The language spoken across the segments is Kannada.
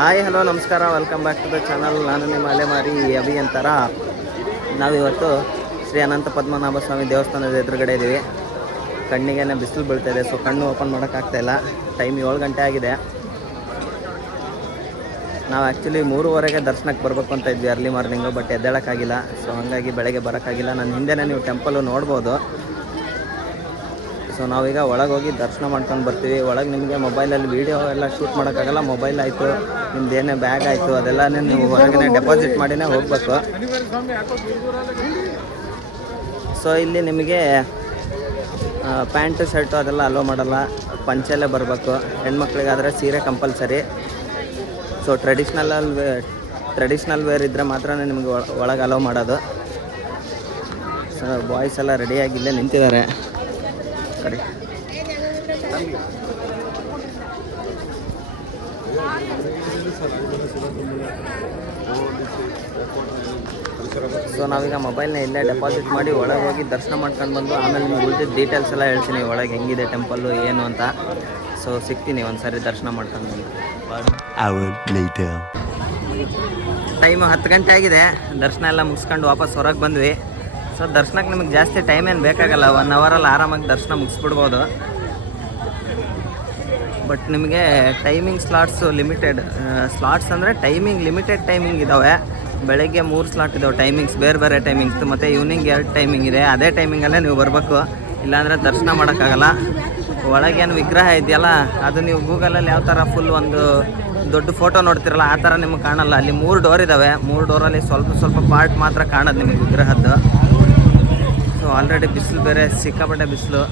ಹಾಯ್ ಹಲೋ ನಮಸ್ಕಾರ, welcome back to the channel. ನಾನು ನಿಮ್ಮ ಅಲೆಮಾರಿ ಅಭಿ ಅಂತಾರ. ನಾವಿವತ್ತು ಶ್ರೀ ಅನಂತ ಪದ್ಮನಾಭ ಸ್ವಾಮಿ ದೇವಸ್ಥಾನದ ಎದುರುಗಡೆ ಇದ್ದೀವಿ. ಕಣ್ಣಿಗೆ ಬಿಸಿಲು ಬೀಳ್ತಾಯಿದೆ, ಸೊ ಕಣ್ಣು ಓಪನ್ ಮಾಡೋಕ್ಕಾಗ್ತಾಯಿಲ್ಲ. ಟೈಮ್ 7 ಗಂಟೆ ಆಗಿದೆ. ನಾವು ಆ್ಯಕ್ಚುಲಿ 3:15ಗೆ ದರ್ಶನಕ್ಕೆ ಬರಬೇಕು ಅಂತ ಇದ್ವಿ ಅರ್ಲಿ ಮಾರ್ನಿಂಗು, ಬಟ್ ಎದ್ದೇಳೋಕ್ಕಾಗಿಲ್ಲ. ಸೊ ಹಾಗಾಗಿ ಬೆಳಗ್ಗೆ ಬರೋಕ್ಕಾಗಿಲ್ಲ. ನನ್ನ ಹಿಂದೆನೇ ನೀವು ಟೆಂಪಲ್ಲು ನೋಡ್ಬೋದು. ಸೊ ನಾವೀಗ ಒಳಗೆ ಹೋಗಿ ದರ್ಶನ ಮಾಡ್ಕೊಂಡು ಬರ್ತೀವಿ. ಒಳಗೆ ನಿಮಗೆ ಮೊಬೈಲಲ್ಲಿ ವೀಡಿಯೋ ಎಲ್ಲ ಶೂಟ್ ಮಾಡೋಕ್ಕಾಗಲ್ಲ. ಮೊಬೈಲ್ ಆಯಿತು, ನಿಮ್ದು ಏನೇ ಬ್ಯಾಗ್ ಆಯಿತು, ಅದೆಲ್ಲ ನೀವು ಹೊರಗಡೆ ಡೆಪಾಸಿಟ್ ಮಾಡಿನೇ ಹೋಗಬೇಕು. ಸೊ ಇಲ್ಲಿ ನಿಮಗೆ ಪ್ಯಾಂಟು ಶರ್ಟು ಅದೆಲ್ಲ ಅಲೋ ಮಾಡಲ್ಲ, ಪಂಚೆಲ್ಲೇ ಬರಬೇಕು. ಹೆಣ್ಮಕ್ಳಿಗಾದರೆ ಸೀರೆ ಕಂಪಲ್ಸರಿ. ಸೊ ಟ್ರೆಡಿಷ್ನಲ್ ವೇರ್ ಇದ್ದರೆ ಮಾತ್ರ ನಿಮಗೆ ಒಳಗೆ ಅಲೋ ಮಾಡೋದು. ಸೊ ಬಾಯ್ಸ್ ಎಲ್ಲ ರೆಡಿಯಾಗಿ ಇಲ್ಲೇ ನಿಂತಿದ್ದಾರೆ. ಸರಿ, ಸೊ ನಾವೀಗ ಮೊಬೈಲ್ನ ಇಲ್ಲೇ ಡೆಪಾಸಿಟ್ ಮಾಡಿ ಒಳಗೆ ಹೋಗಿ ದರ್ಶನ ಮಾಡ್ಕೊಂಡು ಬಂದು ಆಮೇಲೆ ನಿಮ್ಗೆ ಉಳಿದಿದ್ದ ಡೀಟೇಲ್ಸ್ ಎಲ್ಲ ಹೇಳ್ತೀನಿ, ಒಳಗೆ ಹೆಂಗಿದೆ ಟೆಂಪಲ್ಲು ಏನು ಅಂತ. ಸೊ ಸಿಗ್ತೀನಿ ಒಂದು ಸಾರಿ ದರ್ಶನ ಮಾಡ್ಕೊಂಡು ಬಂದು. ಟೈಮು 10 ಗಂಟೆ ಆಗಿದೆ. ದರ್ಶನ ಎಲ್ಲ ಮುಗಿಸ್ಕೊಂಡು ವಾಪಸ್ ಹೊರಗೆ ಬಂದ್ವಿ. ಸೊ ದರ್ಶನಕ್ಕೆ ನಿಮಗೆ ಜಾಸ್ತಿ ಟೈಮ್ ಏನು ಬೇಕಾಗಲ್ಲ, 1 ಅವರಲ್ಲಿ ಆರಾಮಾಗಿ ದರ್ಶನ ಮುಗಿಸ್ಬಿಡ್ಬೋದು. ಬಟ್ ನಿಮಗೆ ಟೈಮಿಂಗ್ ಸ್ಲಾಟ್ಸು ಲಿಮಿಟೆಡ್ ಸ್ಲಾಟ್ಸ್ ಅಂದರೆ ಲಿಮಿಟೆಡ್ ಟೈಮಿಂಗ್ ಇದ್ದಾವೆ. ಬೆಳಗ್ಗೆ 3 ಸ್ಲಾಟ್ ಇದ್ದಾವೆ ಟೈಮಿಂಗ್ಸ್, ಬೇರೆ ಟೈಮಿಂಗ್ಸ್. ಮತ್ತು ಈವ್ನಿಂಗ್ 2 ಟೈಮಿಂಗ್ ಇದೆ. ಅದೇ ಟೈಮಿಂಗಲ್ಲೇ ನೀವು ಬರಬೇಕು, ಇಲ್ಲಾಂದರೆ ದರ್ಶನ ಮಾಡೋಕ್ಕಾಗಲ್ಲ. ಒಳಗೇನು ವಿಗ್ರಹ ಇದೆಯಲ್ಲ, ಅದು ನೀವು ಗೂಗಲಲ್ಲಿ ಯಾವ ಥರ ಫುಲ್ ಒಂದು ದೊಡ್ಡ ಫೋಟೋ ನೋಡ್ತಿರಲ್ಲ, ಆ ಥರ ನಿಮಗೆ ಕಾಣಲ್ಲ. ಅಲ್ಲಿ 3 ಡೋರ್ ಇದ್ದಾವೆ. 3 ಡೋರಲ್ಲಿ ಸ್ವಲ್ಪ ಪಾರ್ಟ್ ಮಾತ್ರ ಕಾಣೋದು ನಿಮಗೆ ವಿಗ್ರಹದ್ದು. ಸೊ ಆಲ್ರೆಡಿ ಬಿಸಿಲು ಬೇರೆ, ಸಿಕ್ಕಾಪಟ್ಟೆ ಬಿಸಿಲು,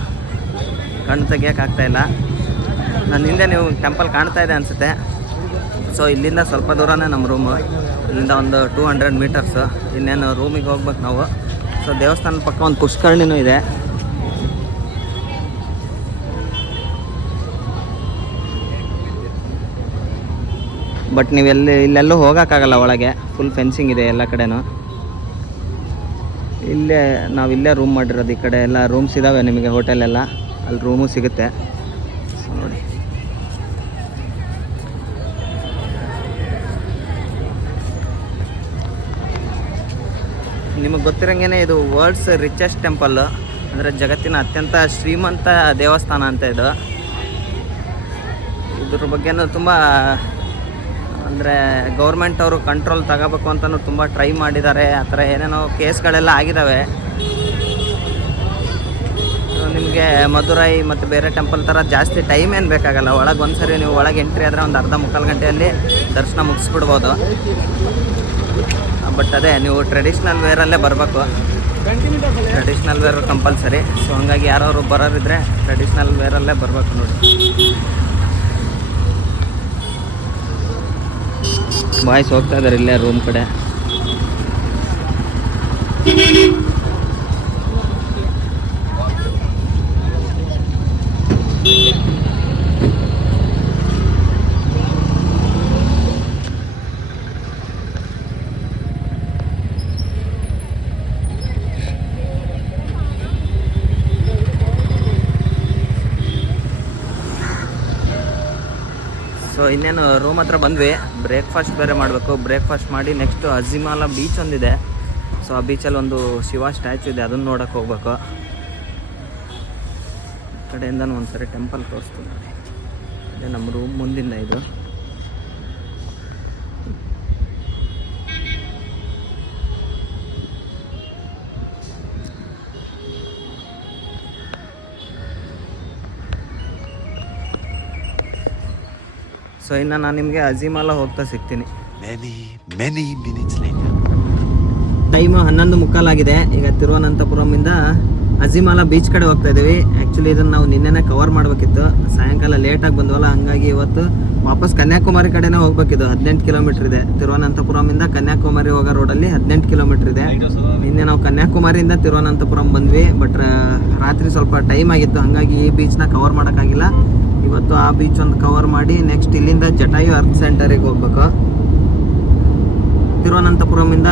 ಕಣ್ಣು ತೆಗಿಯೋಕ್ಕಾಗ್ತಾಯಿಲ್ಲ. ನನ್ನ ಹಿಂದೆ ನೀವು ಟೆಂಪಲ್ ಕಾಣ್ತಾ ಇದೆ ಅನಿಸುತ್ತೆ. ಸೊ ಇಲ್ಲಿಂದ ಸ್ವಲ್ಪ ದೂರನೇ ನಮ್ಮ ರೂಮು, ಇಲ್ಲಿಂದ ಒಂದು 200 ಮೀಟರ್ಸು. ಇನ್ನೇನು ರೂಮಿಗೆ ಹೋಗ್ಬೇಕು ನಾವು. ಸೊ ದೇವಸ್ಥಾನದ ಪಕ್ಕ ಒಂದು ಪುಷ್ಕರಣಿನೂ ಇದೆ. ಬಟ್ ಇಲ್ಲೆಲ್ಲೂ ಹೋಗೋಕ್ಕಾಗಲ್ಲ, ಒಳಗೆ ಫುಲ್ ಫೆನ್ಸಿಂಗ್ ಇದೆ ಎಲ್ಲ ಕಡೆನೂ. ನಾವಿಲ್ಲೇ ರೂಮ್ ಮಾಡಿರೋದು. ಈ ಕಡೆ ಎಲ್ಲ ರೂಮ್ಸ್ ಇದ್ದಾವೆ ನಿಮಗೆ, ಹೋಟೆಲೆಲ್ಲ ಅಲ್ಲಿ ರೂಮು ಸಿಗುತ್ತೆ. ಸೊ ನೋಡಿ, ನಿಮಗೆ ಗೊತ್ತಿರೋಂಗೆ ಇದು ವರ್ಲ್ಡ್ಸ್ ರಿಚೆಸ್ಟ್ ಟೆಂಪಲ್ಲು, ಅಂದರೆ ಜಗತ್ತಿನ ಅತ್ಯಂತ ಶ್ರೀಮಂತ ದೇವಸ್ಥಾನ ಅಂತ ಇದು. ಇದ್ರ ಬಗ್ಗೆನೂ ತುಂಬ ಅಂದರೆ ಗೌರ್ಮೆಂಟ್ ಅವರು ಕಂಟ್ರೋಲ್ ತಗೋಬೇಕು ಅಂತಲೂ ತುಂಬ ಟ್ರೈ ಮಾಡಿದ್ದಾರೆ. ಆ ಥರ ಏನೇನೋ ಕೇಸ್ಗಳೆಲ್ಲ ಆಗಿದ್ದಾವೆ. ನಿಮಗೆ ಮಧುರೈ ಮತ್ತು ಬೇರೆ ಟೆಂಪಲ್ ಥರ ಜಾಸ್ತಿ ಟೈಮ್ ಏನು ಬೇಕಾಗಲ್ಲ. ಒಳಗೆ ಒಂದ್ಸರಿ ನೀವು ಒಳಗೆ ಎಂಟ್ರಿ ಆದರೆ ಒಂದು ಅರ್ಧ-ಮುಕ್ಕಾಲು ಗಂಟೆಯಲ್ಲಿ ದರ್ಶನ ಮುಗಿಸ್ಬಿಡ್ಬೋದು. ಬಟ್ ಅದೇ ನೀವು ಟ್ರೆಡಿಷ್ನಲ್ ವೇರಲ್ಲೇ ಬರಬೇಕು. Traditional wear compulsory. ಸೊ ಹಂಗಾಗಿ ಯಾರು ಬರೋರಿದ್ರೆ ಟ್ರೆಡಿಷ್ನಲ್ ವೇರಲ್ಲೇ ಬರಬೇಕು ನೋಡಿ. ಬಾಯ್ಸ್ ಹೋಗ್ತಾ ಇದ್ದಾರೆ ಇಲ್ಲೇ ರೂಮ್ ಕಡೆ. ಸೊ ಇನ್ನೇನು ರೂಮ್ ಹತ್ರ ಬಂದ್ವಿ. ಬ್ರೇಕ್ಫಾಸ್ಟ್ ಬೇರೆ ಮಾಡಬೇಕು. ಬ್ರೇಕ್ಫಾಸ್ಟ್ ಮಾಡಿ ನೆಕ್ಸ್ಟು ಅಜಿಮಾಲ ಬೀಚ್ ಒಂದಿದೆ. ಸೊ ಆ ಬೀಚಲ್ಲಿ ಒಂದು ಶಿವ ಸ್ಟ್ಯಾಚು ಇದೆ, ಅದನ್ನು ನೋಡೋಕೆ ಹೋಗ್ಬೇಕು. ಕಡೆಯಿಂದನೂ ಒಂದು ಸರಿ ಟೆಂಪಲ್ ತೋರಿಸ್ತೀನಿ ನೋಡಿ. ಅದೇ ನಮ್ಮ ರೂಮ್ ಮುಂದಿನ ಇದು. ಸೊ ಇನ್ನು ನಾನು ನಿಮಗೆ ಅಜಿಮಾಲ ಹೋಗ್ತಾ ಸಿಗ್ತೀನಿ. ಟೈಮು 11:15 ಆಗಿದೆ. ಈಗ ತಿರುವನಂತಪುರಮಿಂದ ಅಜಿಮಾಲ ಬೀಚ್ ಕಡೆ ಹೋಗ್ತಾ ಇದ್ದೀವಿ. ಆ್ಯಕ್ಚುಲಿ ಇದನ್ನು ನಾವು ನಿನ್ನೆನೇ ಕವರ್ ಮಾಡಬೇಕಿತ್ತು, ಸಾಯಂಕಾಲ ಲೇಟಾಗಿ ಬಂದ್ವಲ್ಲ, ಹಂಗಾಗಿ ಇವತ್ತು ವಾಪಸ್ ಕನ್ಯಾಕುಮಾರಿ ಕಡೆನೇ ಹೋಗ್ಬೇಕಿದ್ದು. 18 ಕಿಲೋಮೀಟ್ರ್ ಇದೆ ತಿರುವನಂತಪುರಮಿಂದ ಕನ್ಯಾಕುಮಾರಿ ಹೋಗೋ ರೋಡಲ್ಲಿ 18 ಕಿಲೋಮೀಟ್ರ್ ಇದೆ. ನಿನ್ನೆ ನಾವು ಕನ್ಯಾಕುಮಾರಿಯಿಂದ ತಿರುವನಂತಪುರಂ ಬಂದ್ವಿ, ಬಟ್ ರಾತ್ರಿ ಸ್ವಲ್ಪ ಟೈಮ್ ಆಗಿತ್ತು, ಹಾಗಾಗಿ ಈ ಬೀಚ್ನ ಕವರ್ ಮಾಡೋಕ್ಕಾಗಿಲ್ಲ. ಇವತ್ತು ಆ ಬೀಚ್ ಒಂದು ಕವರ್ ಮಾಡಿ ನೆಕ್ಸ್ಟ್ ಇಲ್ಲಿಂದ ಜಟಾಯು ಅರ್ತ್ ಸೆಂಟರಿಗೆ ಹೋಗ್ಬೇಕು. ತಿರುವನಂತಪುರಮಿಂದ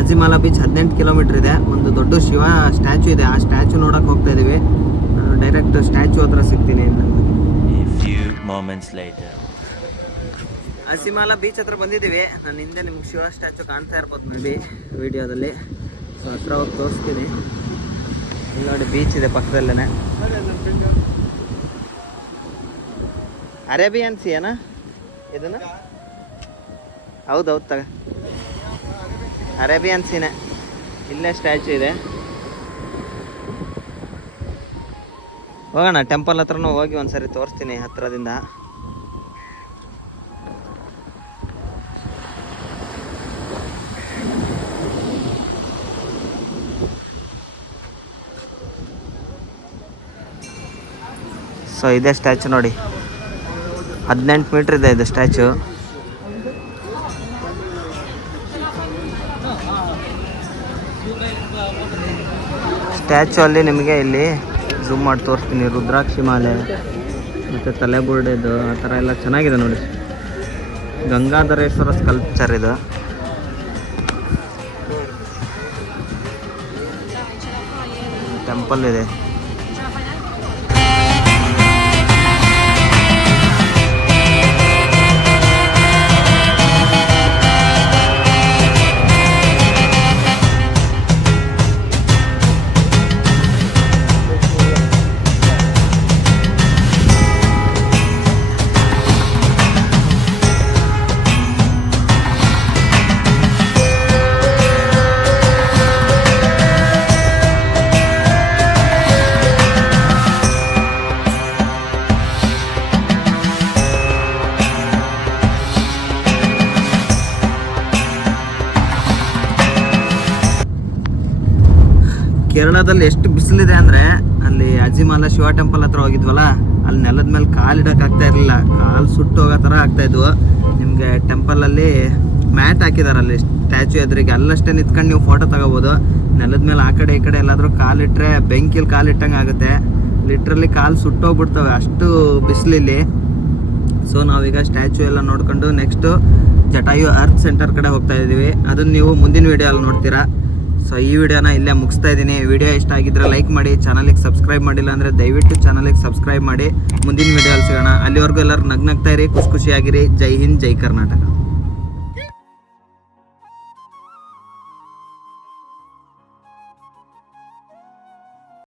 ಅಜಿಮಾಲ ಬೀಚ್ 18 ಕಿಲೋಮೀಟ್ರ್ ಇದೆ. ಒಂದು ದೊಡ್ಡ ಶಿವ ಸ್ಟ್ಯಾಚು ಇದೆ, ಆ ಸ್ಟ್ಯಾಚು ನೋಡೋಕೆ ಹೋಗ್ತಾ ಇದ್ದೀವಿ. ಡೈರೆಕ್ಟ್ ಸ್ಟ್ಯಾಚು ಹತ್ರ ಸಿಗ್ತೀನಿ. ಹಸಿಮಾಲ ಬೀಚ್ ಹತ್ರ ಬಂದಿದ್ದೀವಿ. ನಾನು ಹಿಂದೆ ನಿಮ್ಗೆ ಶಿವ ಸ್ಟ್ಯಾಚು ಕಾಣ್ತಾ ಇರ್ಬೋದು ಮೇ ಬಿ ವಿಡಿಯೋದಲ್ಲಿ. ಸೊ ಹತ್ರ ಹೋಗಿ ತೋರಿಸ್ತೀನಿ. ಇಲ್ಲಿ ನೋಡಿ ಬೀಚ್ ಇದೆ ಪಕ್ಕದಲ್ಲೇ. ಅರೇಬಿಯನ್ ಸಿ ಏನಾ ಇದನ್ನು? ಹೌದೌದು ತಗ, ಅರೇಬಿಯನ್ ಸೀನೆ. ಇಲ್ಲೇ ಸ್ಟ್ಯಾಚು ಇದೆ. ಹೋಗೋಣ ಟೆಂಪಲ್ ಹತ್ರನೂ ಹೋಗಿ ಒಂದ್ಸರಿ ತೋರಿಸ್ತೀನಿ ಹತ್ರದಿಂದ. ಸೊ ಇದೇ ಸ್ಟ್ಯಾಚು ನೋಡಿ, 18 ಮೀಟ್ರ್ ಇದೆ ಇದು ಸ್ಟ್ಯಾಚು. ಸ್ಟ್ಯಾಚು ಅಲ್ಲಿ ನಿಮಗೆ ಇಲ್ಲಿ ಝೂಮ್ ಮಾಡಿ ತೋರಿಸ್ತೀನಿ. ರುದ್ರಾಕ್ಷಿ ಮಾಲೆ ಮತ್ತು ತಲೆಬುರುಡೆದು ಆ ಥರ ಎಲ್ಲ ಚೆನ್ನಾಗಿದೆ ನೋಡಿ. ಗಂಗಾಧರೇಶ್ವರ ಸ್ಕಲ್ಪ್ಚರ್ ಇದು. ಟೆಂಪಲ್ ಇದೆ. ಕೇರಳದಲ್ಲಿ ಎಷ್ಟು ಬಿಸಿಲಿದೆ ಅಂದರೆ, ಅಲ್ಲಿ ಅಜಿಮಾಲ ಶಿವ ಟೆಂಪಲ್ ಹತ್ರ ಹೋಗಿದ್ವಲ್ಲ, ಅಲ್ಲಿ ನೆಲದ ಮೇಲೆ ಕಾಲಿಡಕ್ಕೆ ಆಗ್ತಾ ಇರಲಿಲ್ಲ. ಕಾಲು ಸುಟ್ಟು ಹೋಗೋ ಥರ ಆಗ್ತಾಯಿದ್ವು. ನಿಮಗೆ ಟೆಂಪಲಲ್ಲಿ ಮ್ಯಾಟ್ ಹಾಕಿದ್ದಾರೆ ಅಲ್ಲಿ ಸ್ಟ್ಯಾಚು ಎದುರಿಗೆ. ಅಲ್ಲಷ್ಟೇ ನಿಂತ್ಕೊಂಡು ನೀವು ಫೋಟೋ ತಗೋಬೋದು. ನೆಲದ ಮೇಲೆ ಆ ಕಡೆ ಈ ಕಡೆ ಎಲ್ಲಾದರೂ ಕಾಲಿಟ್ಟರೆ ಬೆಂಕಿಲಿ ಕಾಲಿಟ್ಟಂಗೆ ಆಗುತ್ತೆ. ಲಿಟ್ರಲಿ ಕಾಲು ಸುಟ್ಟೋಗ್ಬಿಡ್ತವೆ, ಅಷ್ಟು ಬಿಸಿಲಿಲ್ಲಿ. ಸೊ ನಾವೀಗ ಸ್ಟ್ಯಾಚು ಎಲ್ಲ ನೋಡ್ಕೊಂಡು ನೆಕ್ಸ್ಟು ಜಟಾಯು ಅರ್ತ್ ಸೆಂಟರ್ ಕಡೆ ಹೋಗ್ತಾ ಇದ್ದೀವಿ. ಅದನ್ನು ನೀವು ಮುಂದಿನ ವೀಡಿಯೋ ಅಲ್ಲಿ ನೋಡ್ತೀರಾ. ಸೊ ಈ ವಿಡಿಯೋನ ಇಲ್ಲೇ ಮುಗಿಸ್ತಾ ಇದ್ದೀನಿ. ವಿಡಿಯೋ ಇಷ್ಟ ಆಗಿದ್ರೆ ಲೈಕ್ ಮಾಡಿ, ಚಾನಲಿಗೆ ಸಬ್ಸ್ಕ್ರೈಬ್ ಮಾಡಿಲ್ಲ ಅಂದರೆ ದಯವಿಟ್ಟು ಚಾನಲಿಗೆ ಸಬ್ಸ್ಕ್ರೈಬ್ ಮಾಡಿ. ಮುಂದಿನ ವಿಡಿಯೋ ಅಲ್ಲಿ ಸಿಗೋಣ. ಅಲ್ಲಿವರೆಗೂ ಎಲ್ಲರೂ ನಗ್ನಗ್ತಾ ಇರಿ, ಖುಷಿಯಾಗಿರಿ. ಜೈ ಹಿಂದ್, ಜೈ ಕರ್ನಾಟಕ.